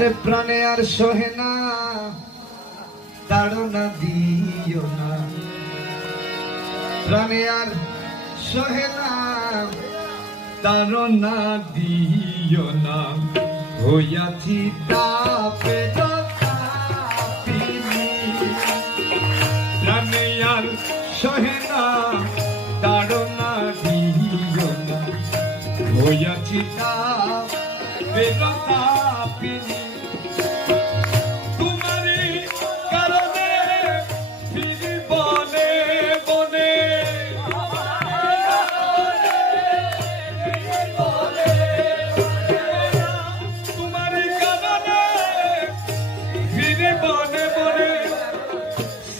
আরে প্রাণে আর সহে না, তাড়না দিও না। প্রাণে আর সহে না, তাড়না দিও না। হইয়াছি তাপে তাপিনি, প্রাণে আর সহে না, তাড়না দিও না। হইয়াছি তাপে তাপিনি,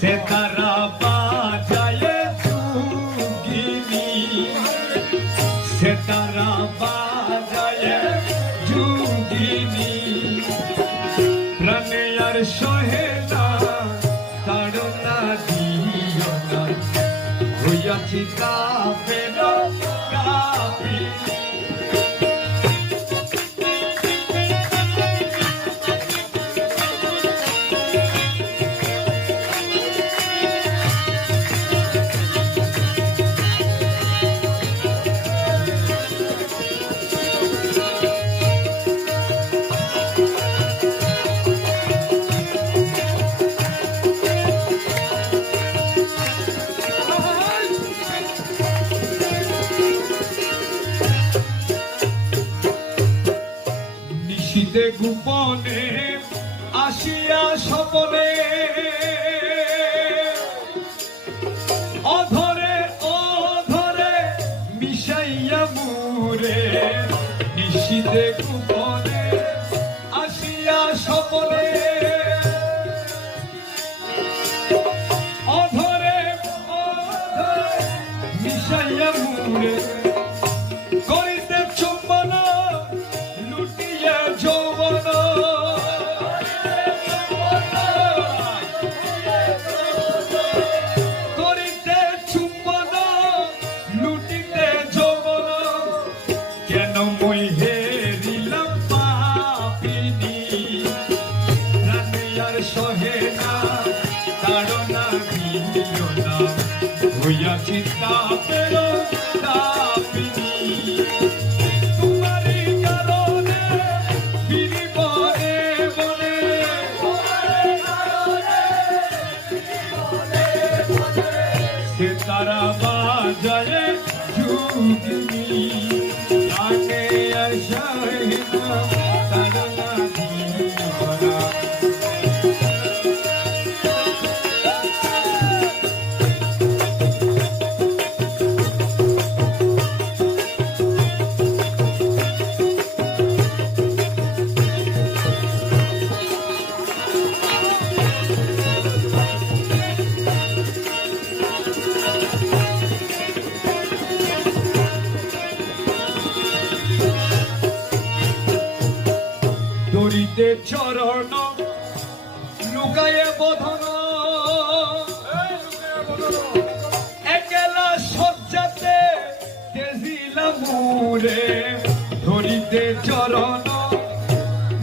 সেতারা বাজায়ে যুগিনী, সেতারা বাজায়ে যুগিনী। প্রাণে আর সহে না, তাড়না দিও না। হইয়াছি কাফের কাফির, নিশীথে গোপনে আসিয়া স্বপনে, অধরে অধরে মিশাইয়া মুরে। নিশীথে গোপনে আসিয়া স্বপনে, অধরে অধরে মিশাইয়া মুরে। করিতে চুম্বন লুটিয়া যৌবন, করিতে চুম্বন লুটিতে যৌবন। কেন মই হেরিলাম পাপিনী, প্রাণে আর সহে না, তাড়না দিও না। হইয়াছি তাপের তাপিনী, তোমারই কারণে ফিরি বনে বনে। সেতারা বাজায়ে যুগিনী, প্রাণে আর সহে না, তাড়না দিও না। দরিতে চরণ লুকায়ে বধন, একলা শয্যাতে তেজিলা মুরে। ধরিতে চরণ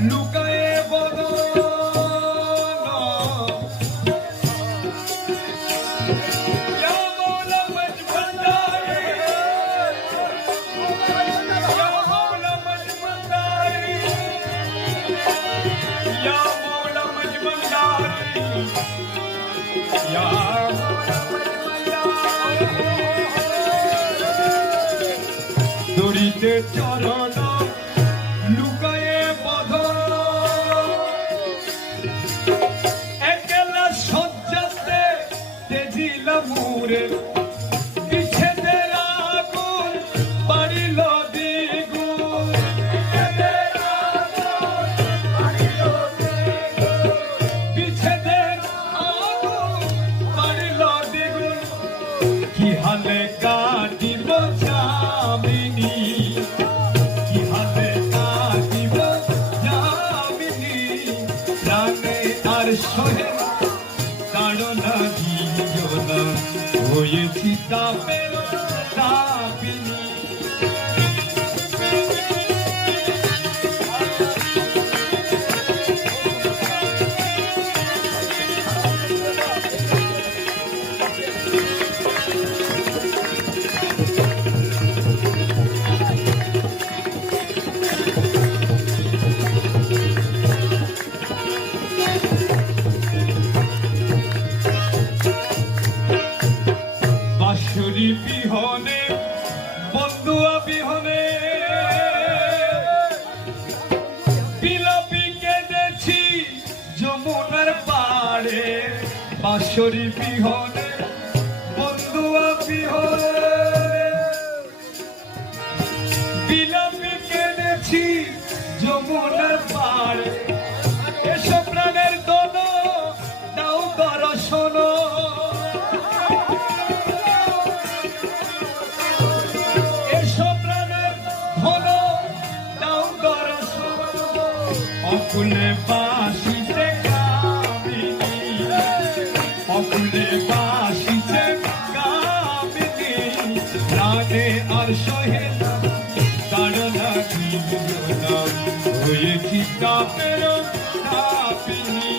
লুকায়ে বধন, দরিতে চরণ লুকায়ে বধন, একলা শয্যাতে তেজিলা মুরে। বিচ্ছেদের আগুন বাড়িল দ্বিগুণ, বিচ্ছেদের আগুন বাড়িল দ্বিগুণ। কি হালে কাটিব যামিনী, কি হালে কাটিব যামিনী। প্রাণে আর সহে না, তাড়না দিও না। হয়েছি তাপের তাপিনী, পারে বাঁশরি বিহনে বন্ধুয়া বিহনে বিলাপি কেনেছি যমুনার পাড়ে এসব প্রাণের দোল দাও দর্শন এসব প্রাণের ধন দাও দর্শন অকুলে বাসিতে কামিনী অকুলে বাসিতে কামিনী প্রাণে আর সহে না তাড়না দিও হয়েছি কাপের কাপিনী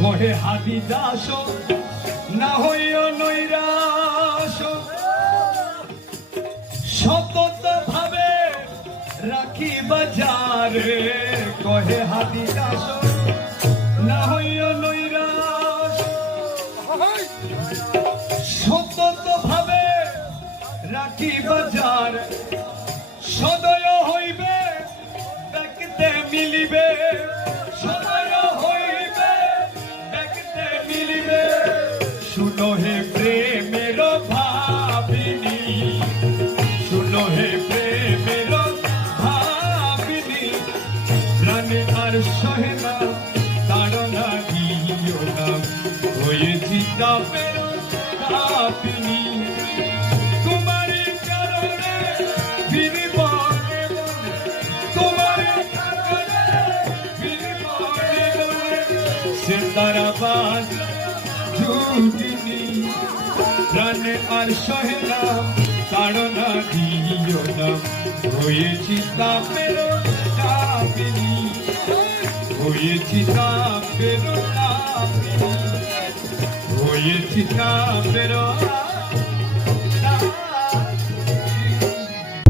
কহে হাদি দাস না হইও নৈরাশ সতত ভাবে রাখি বাজারে কহে হাদি দাস না হইও নৈরাশ সতত ভাবে রাখি বাজার সদয় হইবে দেখতে মিলিবে সদয় হইবে দেখতে মিলিবে শুনো হে প্রেমের ভাবিনী শুনো হে প্রেমের ভাবিনী প্রাণে আর সহে না তাড়না দিও না হয়েছি তাপের কাপিনী তোমারই কারণে ফিরি বনে বনে তোমারই কারণে ফিরি বনে বনে সে তারা বাজ জুটিনি প্রাণে আর সহে না তাড়না দিও না হয়েছি তাপের কাপিনী হয়েছি তাপের কাপিনী হয়েছি তাপের